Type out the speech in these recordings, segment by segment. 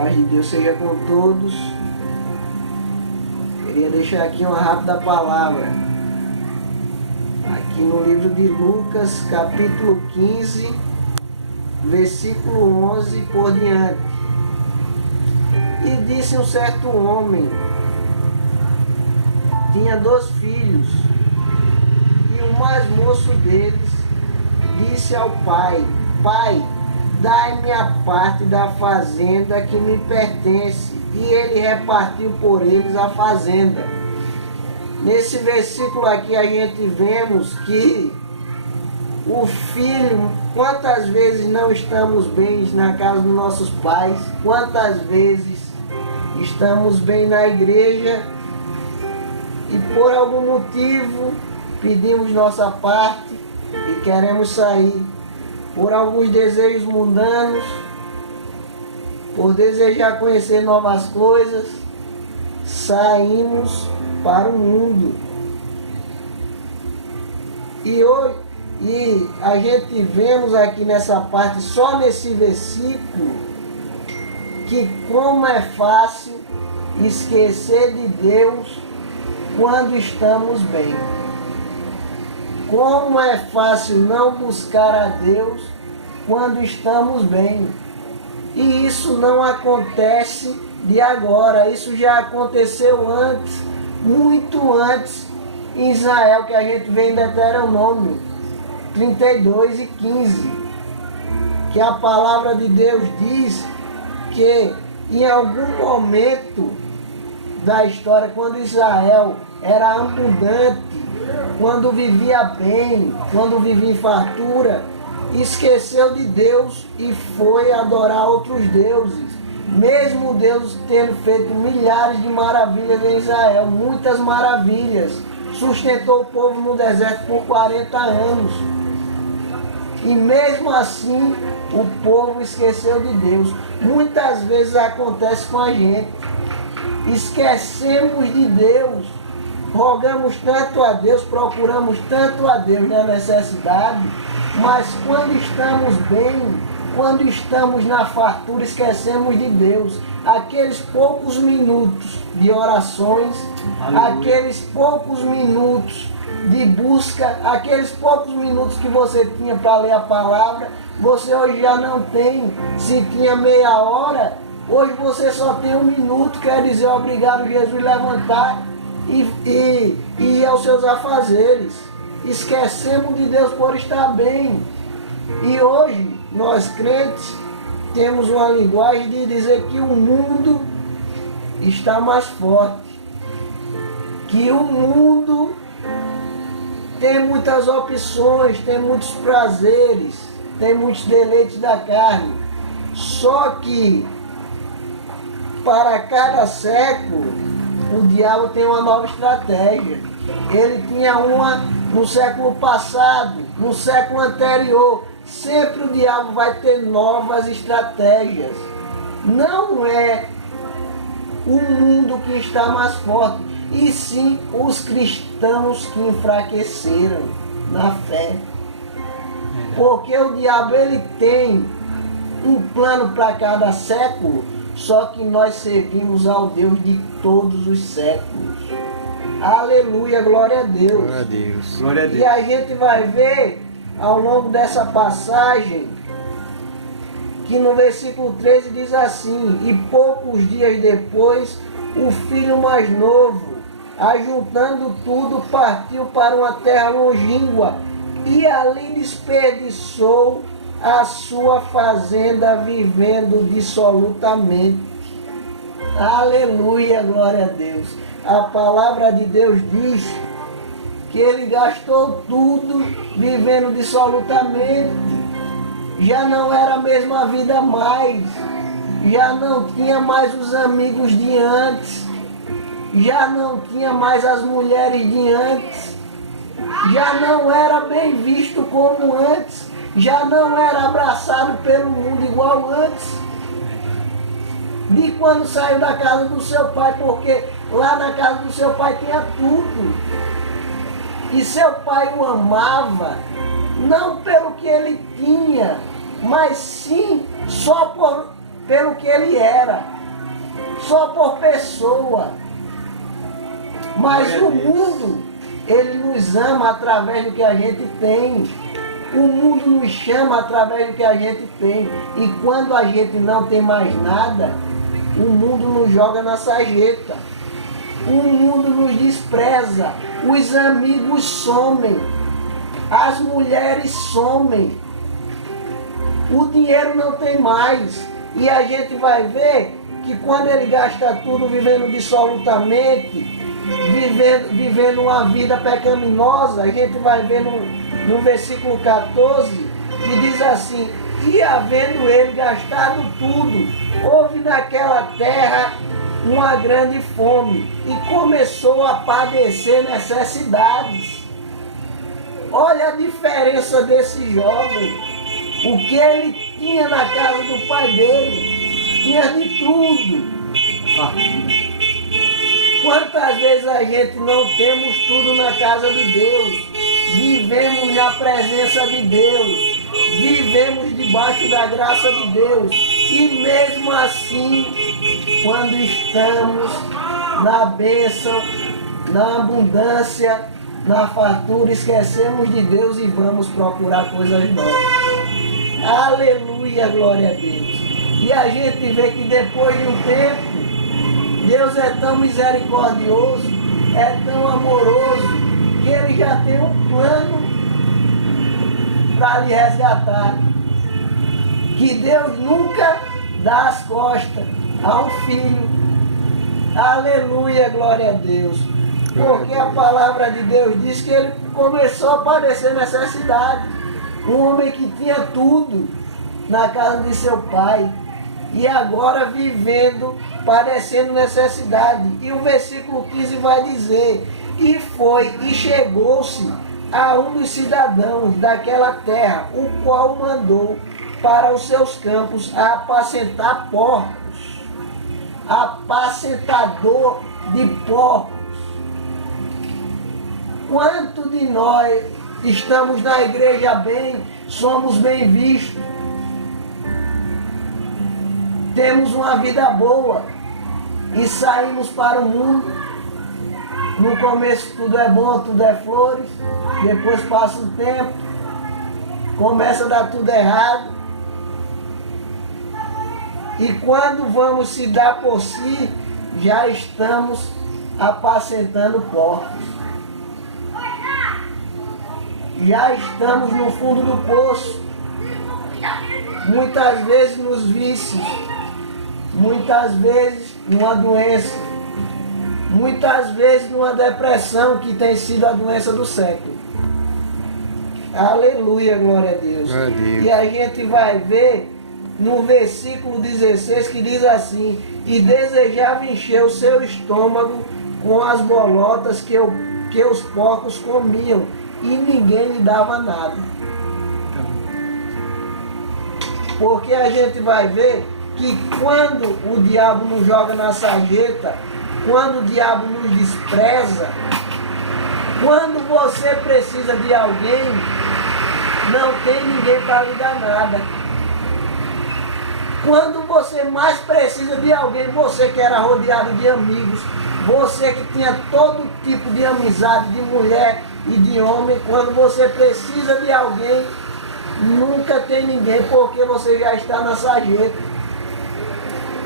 Paz de Deus seja com todos. Queria deixar aqui uma rápida palavra. Aqui no livro de Lucas, capítulo 15, versículo 11 por diante. E disse um certo homem, tinha 2 filhos, e o mais moço deles disse ao pai: Pai, dai-me a parte da fazenda que me pertence. E ele repartiu por eles a fazenda. Nesse versículo aqui a gente vemos que o filho, quantas vezes não estamos bem na casa dos nossos pais, quantas vezes estamos bem na igreja e por algum motivo pedimos nossa parte e queremos sair. Por alguns desejos mundanos, por desejar conhecer novas coisas, saímos para o mundo. E a gente vemos aqui nessa parte, só nesse versículo, que como é fácil esquecer de Deus quando estamos bem. Como é fácil não buscar a Deus quando estamos bem. E isso não acontece de agora, isso já aconteceu antes, muito antes, em Israel, que a gente vê em Deuteronômio 32:15, que a palavra de Deus diz que em algum momento da história, quando Israel era abundante, quando vivia bem, quando vivia em fartura, esqueceu de Deus e foi adorar outros deuses. Mesmo Deus tendo feito milhares de maravilhas em Israel, muitas maravilhas, sustentou o povo no deserto por 40 anos. E mesmo assim, o povo esqueceu de Deus. Muitas vezes acontece com a gente. Esquecemos de Deus. Rogamos tanto a Deus, procuramos tanto a Deus na necessidade, mas quando estamos bem, quando estamos na fartura, esquecemos de Deus. Aqueles poucos minutos de orações, aqueles poucos minutos de busca, aqueles poucos minutos que você tinha para ler a palavra, você hoje já não tem. Se tinha meia hora, hoje você só tem 1 minuto, quer dizer, obrigado Jesus, levantar e ir aos seus afazeres. Esquecemos de Deus por estar bem. E hoje, nós crentes, temos uma linguagem de dizer que o mundo está mais forte, que o mundo tem muitas opções, tem muitos prazeres, tem muitos deleites da carne. Só que para cada século o diabo tem uma nova estratégia. Ele tinha uma no século passado, no século anterior. Sempre o diabo vai ter novas estratégias. Não é o mundo que está mais forte, e sim os cristãos que enfraqueceram na fé. Porque o diabo ele tem um plano para cada século, só que nós servimos ao Deus de todos os séculos. Aleluia, glória a Deus. Glória a Deus. Glória a Deus. E a gente vai ver ao longo dessa passagem que no versículo 13 diz assim: e poucos dias depois, o filho mais novo, ajuntando tudo, partiu para uma terra longínqua e ali desperdiçou a sua fazenda vivendo dissolutamente. Aleluia, glória a Deus. A palavra de Deus diz que ele gastou tudo vivendo dissolutamente. Já não era a mesma vida mais. Já não tinha mais os amigos de antes. Já não tinha mais as mulheres de antes. Já não era bem visto como antes. Já não era abraçado pelo mundo igual antes. De quando saiu da casa do seu pai, porque lá na casa do seu pai tinha tudo. E seu pai o amava, não pelo que ele tinha, mas sim só por pelo que ele era, só por pessoa. Mas o mundo, ele nos ama através do que a gente tem. O mundo nos chama através do que a gente tem. E quando a gente não tem mais nada, o mundo nos joga na sarjeta. O mundo nos despreza. Os amigos somem. As mulheres somem. O dinheiro não tem mais. E a gente vai ver que quando ele gasta tudo vivendo dissolutamente, vivendo uma vida pecaminosa, a gente vai ver no versículo 14, que diz assim: e havendo ele gastado tudo, houve naquela terra uma grande fome, e começou a padecer necessidades. Olha a diferença desse jovem. O que ele tinha na casa do pai dele, tinha de tudo. Quantas vezes a gente não temos tudo na casa de Deus, vivemos na presença de Deus, vivemos debaixo da graça de Deus, e mesmo assim, quando estamos na bênção, na abundância, na fartura, esquecemos de Deus e vamos procurar coisas novas. Aleluia, glória a Deus. E a gente vê que depois de um tempo, Deus é tão misericordioso, é tão amoroso, que Ele já tem um plano para lhe resgatar. Que Deus nunca dá as costas a um filho. Aleluia, glória a Deus. Porque a palavra de Deus diz que ele começou a padecer necessidade. Um homem que tinha tudo na casa de seu pai, e agora vivendo, padecendo necessidade. E o versículo 15 vai dizer: e foi e chegou-se a um dos cidadãos daquela terra, o qual mandou para os seus campos a apacentar porcos. Apacentador de porcos. Quanto de nós estamos na igreja bem, somos bem vistos, temos uma vida boa e saímos para o mundo. No começo tudo é bom, tudo é flores, depois passa o tempo, começa a dar tudo errado, e quando vamos se dar por si, já estamos apacentando porcos. Já estamos no fundo do poço, muitas vezes nos vícios, muitas vezes numa doença, muitas vezes numa depressão que tem sido a doença do século. Aleluia, glória a Deus. E a gente vai ver no versículo 16 que diz assim: e desejava encher o seu estômago com as bolotas que os porcos comiam, e ninguém lhe dava nada. Porque a gente vai ver que quando o diabo nos joga na sarjeta, quando o diabo nos despreza, quando você precisa de alguém, não tem ninguém para lhe dar nada. Quando você mais precisa de alguém, você que era rodeado de amigos, você que tinha todo tipo de amizade, de mulher e de homem, quando você precisa de alguém, nunca tem ninguém, porque você já está na sarjeta.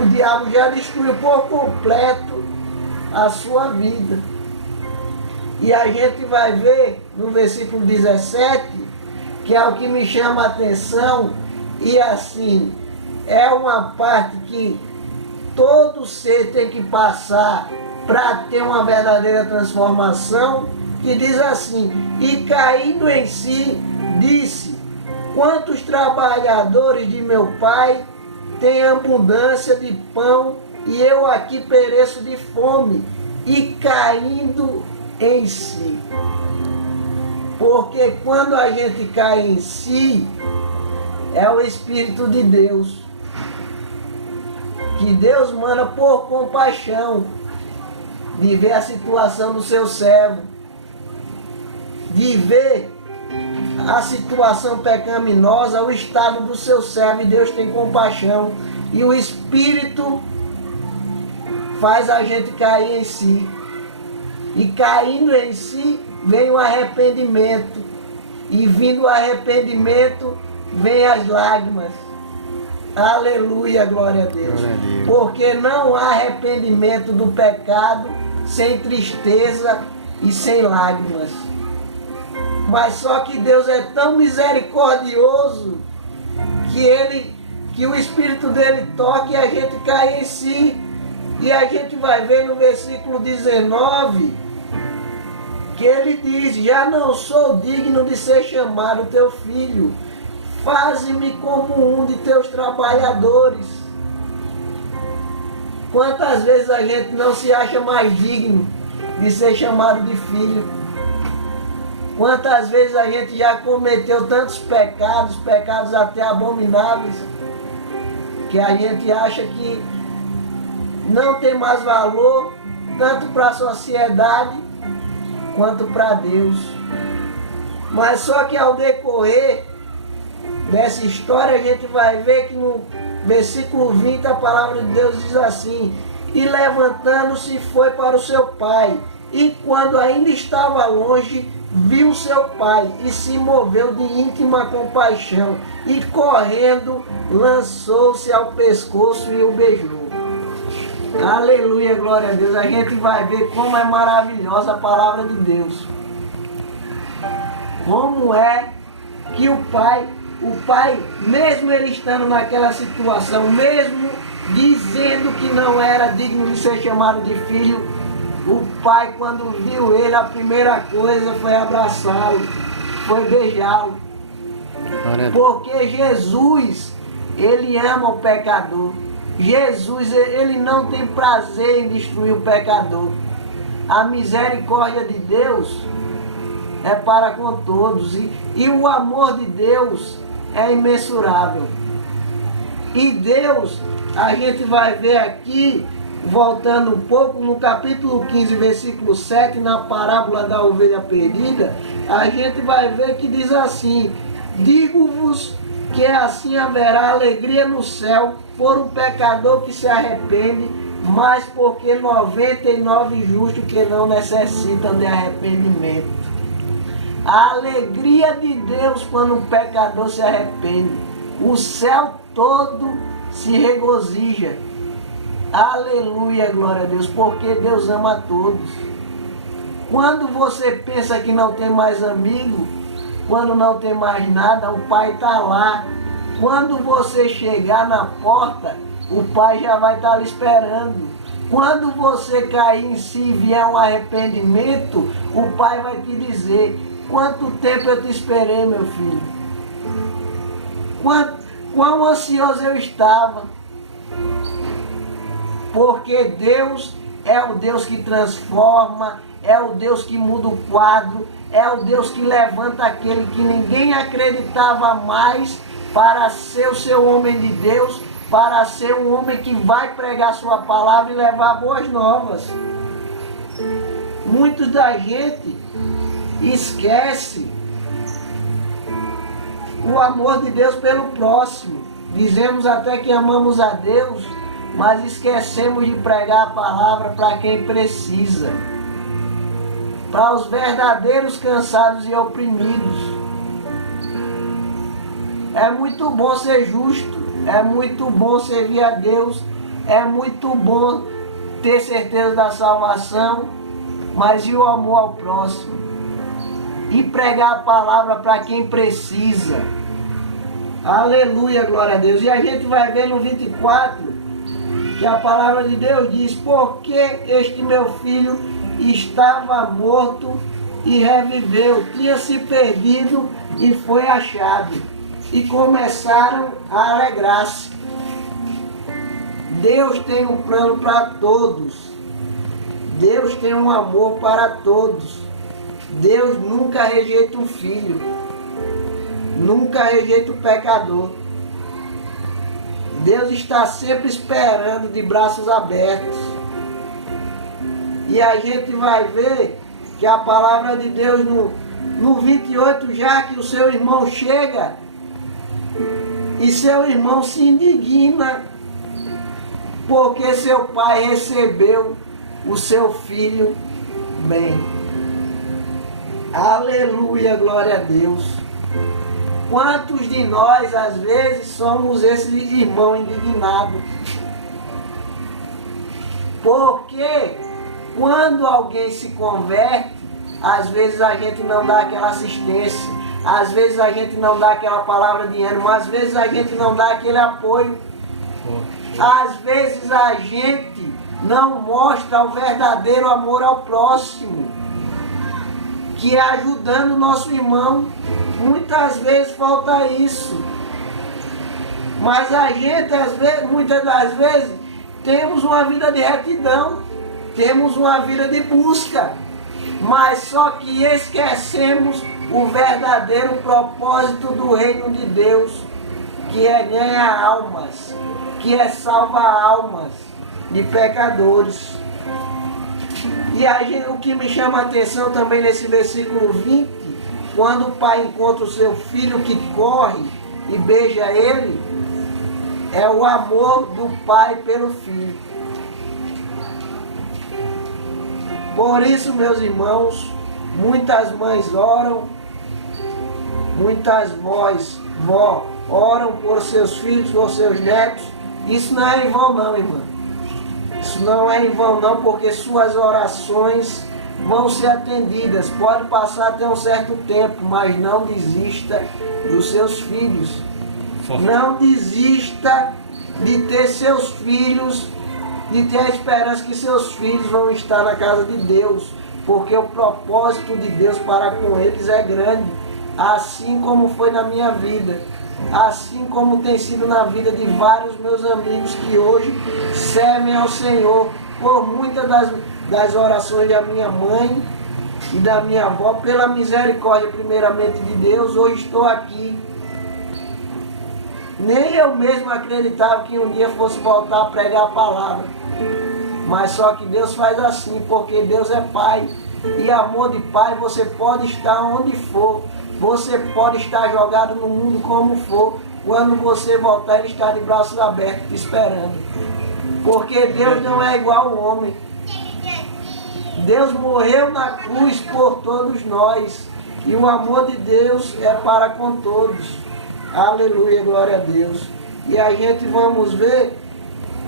O diabo já destruiu por completo a sua vida. E a gente vai ver no versículo 17, que é o que me chama a atenção, e assim, é uma parte que todo ser tem que passar para ter uma verdadeira transformação, que diz assim: e caindo em si, disse: quantos trabalhadores de meu pai têm abundância de pão, e eu aqui pereço de fome. E caindo em si. Porque quando a gente cai em si, é o Espírito de Deus, que Deus manda por compaixão, de ver a situação do seu servo, de ver a situação pecaminosa, o estado do seu servo, e Deus tem compaixão. E o Espírito faz a gente cair em si. E caindo em si, vem o arrependimento. E vindo o arrependimento, vem as lágrimas. Aleluia, glória a Deus. Glória a Deus. Porque não há arrependimento do pecado sem tristeza e sem lágrimas. Mas só que Deus é tão misericordioso que o Espírito dele toca e a gente cai em si. E a gente vai ver no versículo 19 que ele diz: já não sou digno de ser chamado teu filho, faze-me como um de teus trabalhadores. Quantas vezes a gente não se acha mais digno de ser chamado de filho? Quantas vezes a gente já cometeu tantos pecados, pecados até abomináveis, que a gente acha que não tem mais valor, tanto para a sociedade quanto para Deus. Mas só que ao decorrer dessa história a gente vai ver que no versículo 20 a palavra de Deus diz assim: e levantando-se foi para o seu pai, e quando ainda estava longe, viu seu pai e se moveu de íntima compaixão, e correndo lançou-se ao pescoço e o beijou. Aleluia, glória a Deus. A gente vai ver como é maravilhosa a palavra de Deus. Como é que o pai, mesmo ele estando naquela situação, mesmo dizendo que não era digno de ser chamado de filho, o pai, quando viu ele, a primeira coisa foi abraçá-lo, foi beijá-lo. Porque Jesus, ele ama o pecador. Jesus, ele não tem prazer em destruir o pecador. A misericórdia de Deus é para com todos. E o amor de Deus é imensurável. E Deus, a gente vai ver aqui, voltando um pouco, no capítulo 15, versículo 7, na parábola da ovelha perdida, a gente vai ver que diz assim: digo-vos que assim haverá alegria no céu por um pecador que se arrepende, mas porque 99 justos que não necessitam de arrependimento. A alegria de Deus quando um pecador se arrepende, o céu todo se regozija. Aleluia, glória a Deus, porque Deus ama a todos. Quando você pensa que não tem mais amigo, quando não tem mais nada, o Pai está lá. Quando você chegar na porta, o Pai já vai estar lhe esperando. Quando você cair em si e vier um arrependimento, o Pai vai te dizer: quanto tempo eu te esperei, meu filho? Quão ansioso eu estava. Porque Deus é o Deus que transforma, é o Deus que muda o quadro, é o Deus que levanta aquele que ninguém acreditava mais para ser o seu homem de Deus, para ser um homem que vai pregar sua palavra e levar boas novas. Muitos da gente esquece o amor de Deus pelo próximo. Dizemos até que amamos a Deus, mas esquecemos de pregar a palavra para quem precisa, para os verdadeiros cansados e oprimidos. É muito bom ser justo, é muito bom servir a Deus, é muito bom ter certeza da salvação, mas e o amor ao próximo? E pregar a palavra para quem precisa. Aleluia, glória a Deus. E a gente vai ver no 24 que a palavra de Deus diz: porque este meu filho estava morto e reviveu, tinha se perdido e foi achado. E começaram a alegrar-se. Deus tem um plano para todos. Deus tem um amor para todos. Deus nunca rejeita um filho. Nunca rejeita o pecador. Deus está sempre esperando de braços abertos. E a gente vai ver que a palavra de Deus no 28, já que o seu irmão chega e seu irmão se indigna porque seu pai recebeu o seu filho bem. Aleluia, glória a Deus. Quantos de nós, às vezes, somos esse irmão indignado? Porque quando alguém se converte, às vezes a gente não dá aquela assistência, às vezes a gente não dá aquela palavra de ânimo, às vezes a gente não dá aquele apoio, às vezes a gente não mostra o verdadeiro amor ao próximo, que é ajudando o nosso irmão. Muitas vezes falta isso. Mas a gente, muitas das vezes, temos uma vida de retidão, temos uma vida de busca, mas só que esquecemos o verdadeiro propósito do reino de Deus, que é ganhar almas, que é salvar almas de pecadores. E o que me chama a atenção também nesse versículo 20, quando o pai encontra o seu filho que corre e beija ele, é o amor do pai pelo filho. Por isso, meus irmãos, muitas mães oram, muitas vó oram por seus filhos, por seus netos. Isso não é em vão não, irmã. Isso não é em vão não, porque suas orações vão ser atendidas. Pode passar até um certo tempo, mas não desista dos seus filhos. Não desista de ter seus filhos, de ter a esperança que seus filhos vão estar na casa de Deus, porque o propósito de Deus para com eles é grande, assim como foi na minha vida, assim como tem sido na vida de vários meus amigos que hoje servem ao Senhor, por muitas das orações da minha mãe e da minha avó, pela misericórdia primeiramente de Deus, hoje estou aqui. Nem eu mesmo acreditava que um dia fosse voltar a pregar a palavra. Mas só que Deus faz assim, porque Deus é Pai. E amor de Pai, você pode estar onde for. Você pode estar jogado no mundo como for. Quando você voltar, Ele está de braços abertos, te esperando. Porque Deus não é igual ao homem. Deus morreu na cruz por todos nós. E o amor de Deus é para com todos. Aleluia, glória a Deus. E a gente vamos ver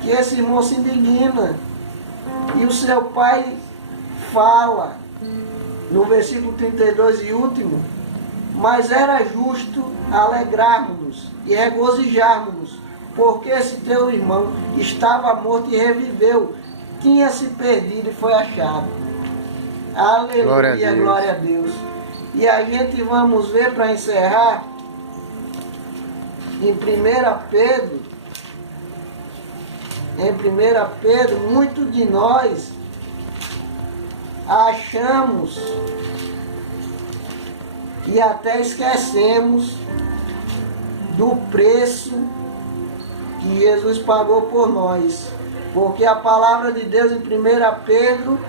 que esse irmão se indigna. E o seu pai fala, no versículo 32 e último, mas era justo alegrarmos-nos e regozijarmos-nos, porque esse teu irmão estava morto e reviveu, tinha se perdido e foi achado. Aleluia, glória a Deus. E a gente vamos ver para encerrar, em 1 Pedro, muitos de nós achamos e até esquecemos do preço que Jesus pagou por nós. Porque a palavra de Deus em 1 Pedro,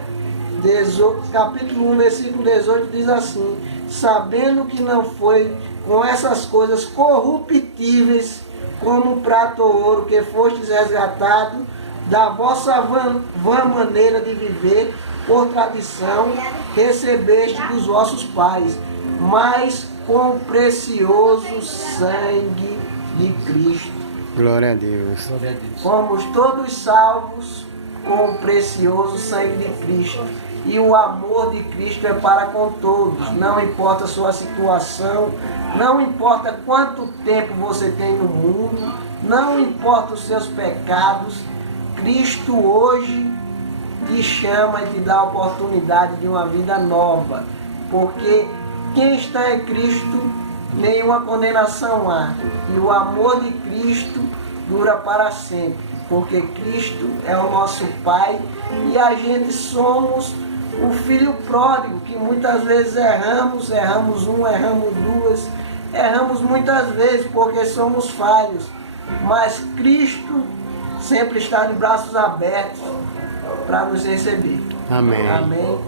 capítulo 1, versículo 18, diz assim: sabendo que não foi com essas coisas corruptíveis, como prata ou ouro, que fostes resgatado da vossa vã maneira de viver, por tradição, recebeste dos vossos pais, mas com o precioso sangue de Cristo. Glória a Deus. Fomos todos salvos com o precioso sangue de Cristo. E o amor de Cristo é para com todos, não importa a sua situação, não importa quanto tempo você tem no mundo, não importa os seus pecados, Cristo hoje te chama e te dá a oportunidade de uma vida nova, porque quem está em Cristo, nenhuma condenação há, e o amor de Cristo dura para sempre, porque Cristo é o nosso Pai e a gente somos o filho pródigo, que muitas vezes erramos uma, erramos duas, erramos muitas vezes porque somos falhos, mas Cristo sempre está de braços abertos para nos receber. Amém. Amém.